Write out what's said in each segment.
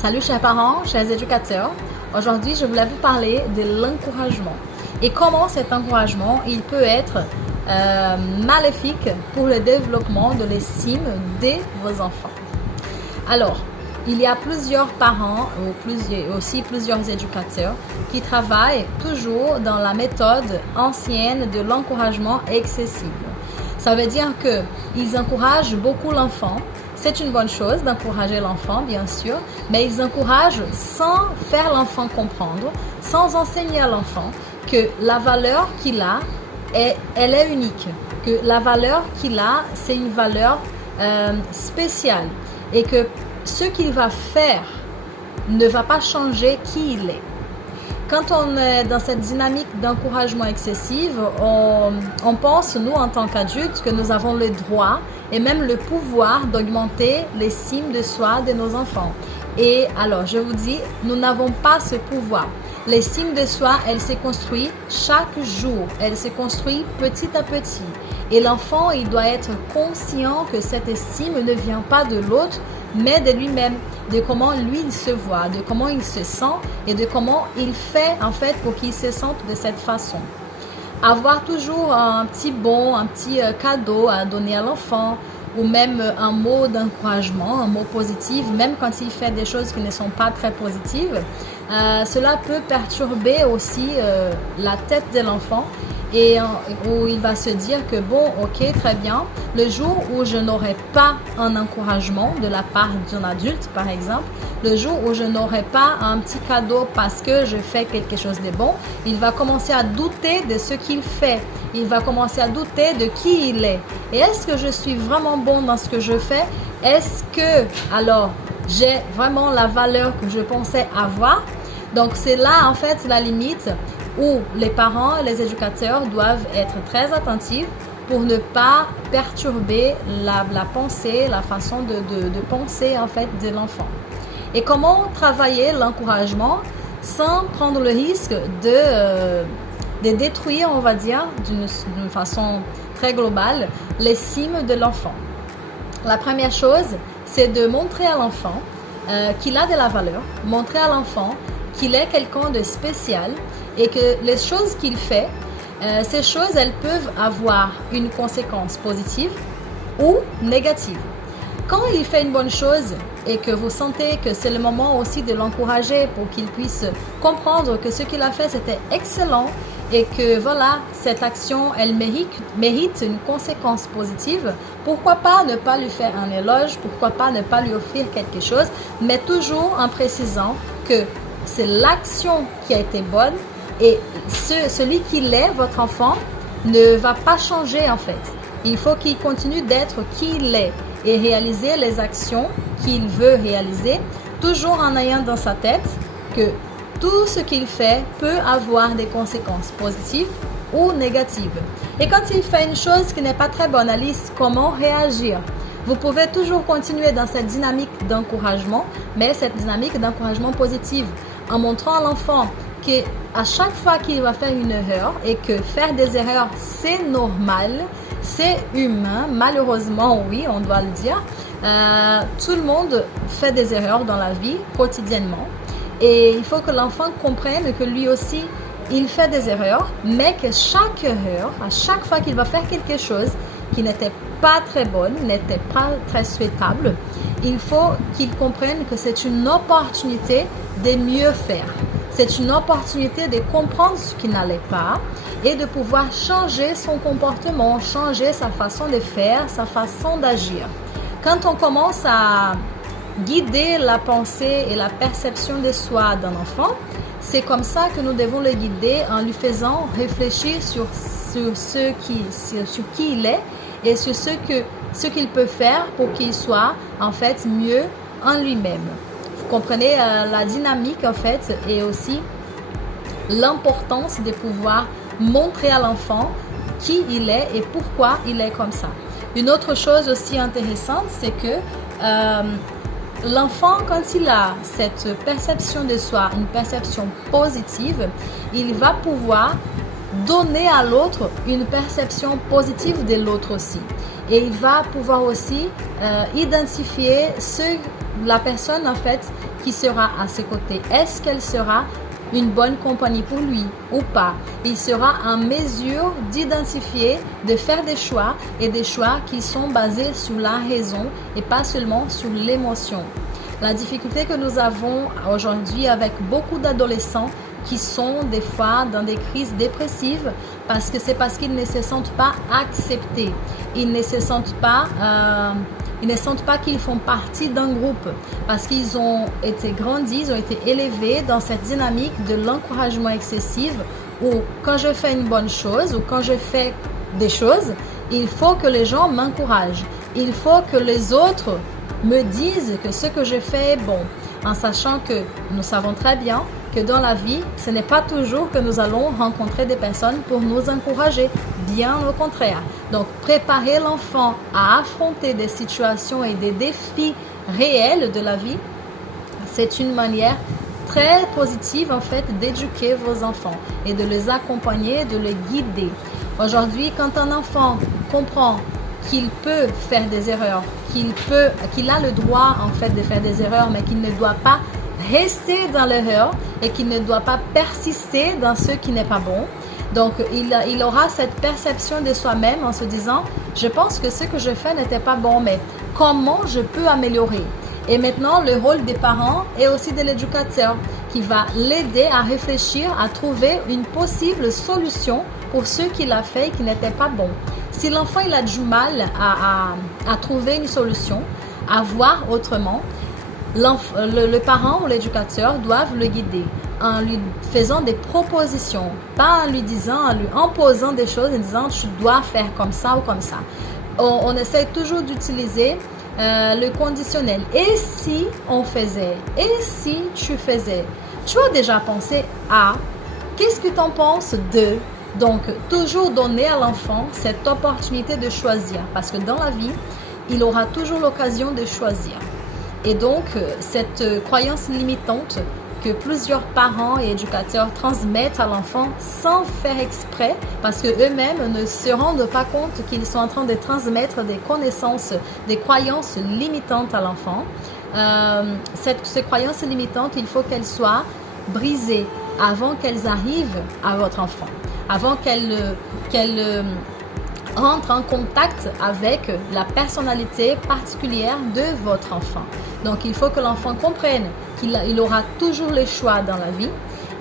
Salut chers parents, chers éducateurs. Aujourd'hui, je voulais vous parler de l'encouragement et comment cet encouragement il peut être maléfique pour le développement de l'estime de vos enfants. Alors, il y a plusieurs parents ou aussi plusieurs éducateurs qui travaillent toujours dans la méthode ancienne de l'encouragement excessif. Ça veut dire qu'ils encouragent beaucoup l'enfant. C'est une bonne chose d'encourager l'enfant, bien sûr, mais ils encouragent sans faire l'enfant comprendre, sans enseigner à l'enfant que la valeur qu'il a, elle est unique, que la valeur qu'il a, c'est une valeur spéciale et que ce qu'il va faire ne va pas changer qui il est. Quand on est dans cette dynamique d'encouragement excessive, on pense, nous, en tant qu'adultes, que nous avons le droit et même le pouvoir d'augmenter l'estime de soi de nos enfants. Et alors, je vous dis, nous n'avons pas ce pouvoir. L'estime de soi, elle se construit chaque jour. Elle se construit petit à petit. Et l'enfant, il doit être conscient que cette estime ne vient pas de l'autre, mais de lui-même, de comment lui il se voit, de comment il se sent et de comment il fait en fait pour qu'il se sente de cette façon. Avoir toujours un petit cadeau à donner à l'enfant ou même un mot d'encouragement, un mot positif, même quand il fait des choses qui ne sont pas très positives, cela peut perturber aussi la tête de l'enfant et où il va se dire que bon, ok, très bien, le jour où je n'aurai pas un encouragement de la part d'un adulte, par exemple, le jour où je n'aurai pas un petit cadeau parce que je fais quelque chose de bon, il va commencer à douter de ce qu'il fait. Il va commencer à douter de qui il est. Et est-ce que je suis vraiment bon dans ce que je fais? Est-ce que, alors, j'ai vraiment la valeur que je pensais avoir? Donc, c'est là, en fait, la limite où les parents et les éducateurs doivent être très attentifs pour ne pas perturber la pensée, la façon de penser, en fait, de l'enfant. Et comment travailler l'encouragement sans prendre le risque de détruire, on va dire, d'une façon très globale, l'estime de l'enfant. La première chose, c'est de montrer à l'enfant qu'il a de la valeur, montrer à l'enfant qu'il est quelqu'un de spécial et que les choses qu'il fait, ces choses, elles peuvent avoir une conséquence positive ou négative. Quand il fait une bonne chose et que vous sentez que c'est le moment aussi de l'encourager pour qu'il puisse comprendre que ce qu'il a fait, c'était excellent et que voilà, cette action, elle mérite une conséquence positive, pourquoi pas ne pas lui faire un éloge, pourquoi pas ne pas lui offrir quelque chose, mais toujours en précisant que c'est l'action qui a été bonne et celui qu'il est, votre enfant, ne va pas changer en fait. Il faut qu'il continue d'être qui il est et réaliser les actions qu'il veut réaliser, toujours en ayant dans sa tête que tout ce qu'il fait peut avoir des conséquences positives ou négatives. Et quand il fait une chose qui n'est pas très bonne, Alice, comment réagir? Vous pouvez toujours continuer dans cette dynamique d'encouragement, mais cette dynamique d'encouragement positive, en montrant à l'enfant qu'à chaque fois qu'il va faire une erreur et que faire des erreurs, c'est normal, c'est humain, malheureusement, oui, on doit le dire. Tout le monde fait des erreurs dans la vie, quotidiennement. Et il faut que l'enfant comprenne que lui aussi, il fait des erreurs, mais que chaque erreur, à chaque fois qu'il va faire quelque chose qui n'était pas très bonne, n'était pas très souhaitable, il faut qu'il comprenne que c'est une opportunité de mieux faire. C'est une opportunité de comprendre ce qui n'allait pas et de pouvoir changer son comportement, changer sa façon de faire, sa façon d'agir. Quand on commence à guider la pensée et la perception de soi d'un enfant, c'est comme ça que nous devons le guider en lui faisant réfléchir sur qui il est et sur ce qu'il peut faire pour qu'il soit en fait mieux en lui-même. Vous comprenez la dynamique en fait et aussi l'importance de pouvoir montrer à l'enfant qui il est et pourquoi il est comme ça. Une autre chose aussi intéressante, c'est que l'enfant, quand il a cette perception de soi, une perception positive, il va pouvoir donner à l'autre une perception positive de l'autre aussi. Et il va pouvoir aussi identifier la personne en fait qui sera à ses côtés? Est-ce qu'elle sera une bonne compagnie pour lui ou pas? Il sera en mesure d'identifier, de faire des choix et des choix qui sont basés sur la raison et pas seulement sur l'émotion. La difficulté que nous avons aujourd'hui avec beaucoup d'adolescents qui sont des fois dans des crises dépressives parce qu'ils ne se sentent pas acceptés. Ils ne se sentent pas qu'ils font partie d'un groupe parce qu'ils ont été grandis, ils ont été élevés dans cette dynamique de l'encouragement excessif où quand je fais une bonne chose ou quand je fais des choses, il faut que les gens m'encouragent. Il faut que les autres me disent que ce que je fais est bon, en sachant que nous savons très bien que dans la vie, ce n'est pas toujours que nous allons rencontrer des personnes pour nous encourager, bien au contraire. Donc, préparer l'enfant à affronter des situations et des défis réels de la vie, c'est une manière très positive en fait d'éduquer vos enfants et de les accompagner, de les guider. Aujourd'hui, quand un enfant comprend qu'il peut faire des erreurs, qu'il a le droit en fait de faire des erreurs, mais qu'il ne doit pas rester dans l'erreur et qu'il ne doit pas persister dans ce qui n'est pas bon. Donc, il aura cette perception de soi-même en se disant, je pense que ce que je fais n'était pas bon, mais comment je peux améliorer? Et maintenant, le rôle des parents et aussi de l'éducateur qui va l'aider à réfléchir, à trouver une possible solution pour ce qu'il a fait et qui n'était pas bon. Si l'enfant il a du mal à trouver une solution, à voir autrement, le parent ou l'éducateur doivent le guider en lui faisant des propositions, pas en lui disant, en lui imposant des choses, en disant tu dois faire comme ça ou comme ça. On essaie toujours d'utiliser le conditionnel. Et si on faisait? Et si tu faisais? Tu as déjà pensé à? Qu'est-ce que tu en penses de? Donc, toujours donner à l'enfant cette opportunité de choisir. Parce que dans la vie, il aura toujours l'occasion de choisir. Et donc, cette croyance limitante que plusieurs parents et éducateurs transmettent à l'enfant sans faire exprès, parce qu'eux-mêmes ne se rendent pas compte qu'ils sont en train de transmettre des connaissances, des croyances limitantes à l'enfant. Ces croyances limitantes, il faut qu'elles soient brisées avant qu'elles arrivent à votre enfant, avant qu'elles rentre en contact avec la personnalité particulière de votre enfant. Donc, il faut que l'enfant comprenne qu'il aura toujours les choix dans la vie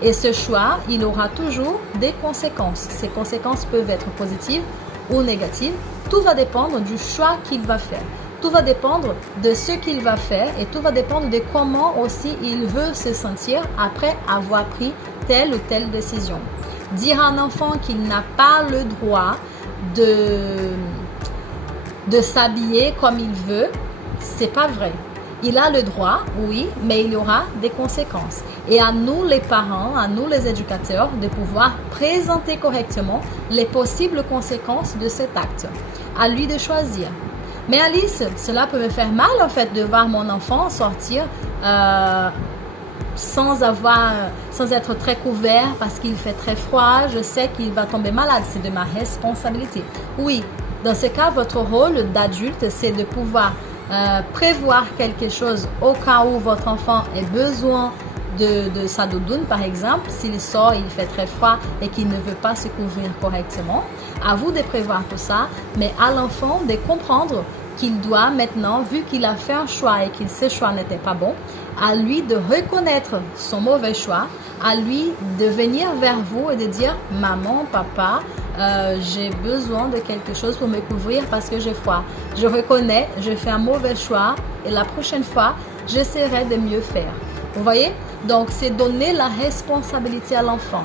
et ce choix, il aura toujours des conséquences. Ces conséquences peuvent être positives ou négatives. Tout va dépendre du choix qu'il va faire. Tout va dépendre de ce qu'il va faire et tout va dépendre de comment aussi il veut se sentir après avoir pris telle ou telle décision. Dire à un enfant qu'il n'a pas le droit de s'habiller comme il veut, c'est pas vrai. Il a le droit, oui, mais il y aura des conséquences. Et à nous les parents, à nous les éducateurs, de pouvoir présenter correctement les possibles conséquences de cet acte. À lui de choisir. Mais Alice, cela peut me faire mal en fait de voir mon enfant sortir sans être très couvert parce qu'il fait très froid, je sais qu'il va tomber malade, c'est de ma responsabilité. Oui, dans ce cas, votre rôle d'adulte, c'est de pouvoir prévoir quelque chose au cas où votre enfant ait besoin de sa doudoune, par exemple, s'il sort, il fait très froid et qu'il ne veut pas se couvrir correctement. À vous de prévoir tout ça, mais à l'enfant de comprendre qu'il doit maintenant, vu qu'il a fait un choix et que ce choix n'était pas bon, à lui de reconnaître son mauvais choix, à lui de venir vers vous et de dire « Maman, papa, j'ai besoin de quelque chose pour me couvrir parce que j'ai froid. Je reconnais, je fais un mauvais choix et la prochaine fois, j'essaierai de mieux faire. » Vous voyez? Donc, c'est donner la responsabilité à l'enfant.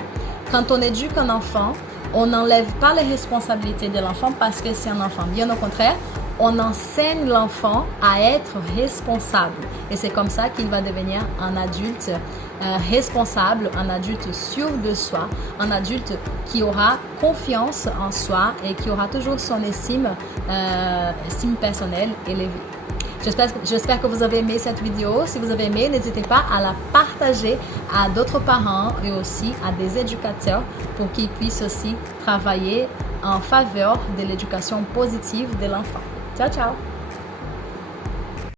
Quand on éduque un enfant, on n'enlève pas les responsabilités de l'enfant parce que c'est un enfant. Bien au contraire, on enseigne l'enfant à être responsable. Et c'est comme ça qu'il va devenir un adulte responsable, un adulte sûr de soi, un adulte qui aura confiance en soi et qui aura toujours son estime personnelle élevée. J'espère que vous avez aimé cette vidéo. Si vous avez aimé, n'hésitez pas à la partager à d'autres parents et aussi à des éducateurs pour qu'ils puissent aussi travailler en faveur de l'éducation positive de l'enfant. Ciao, ciao!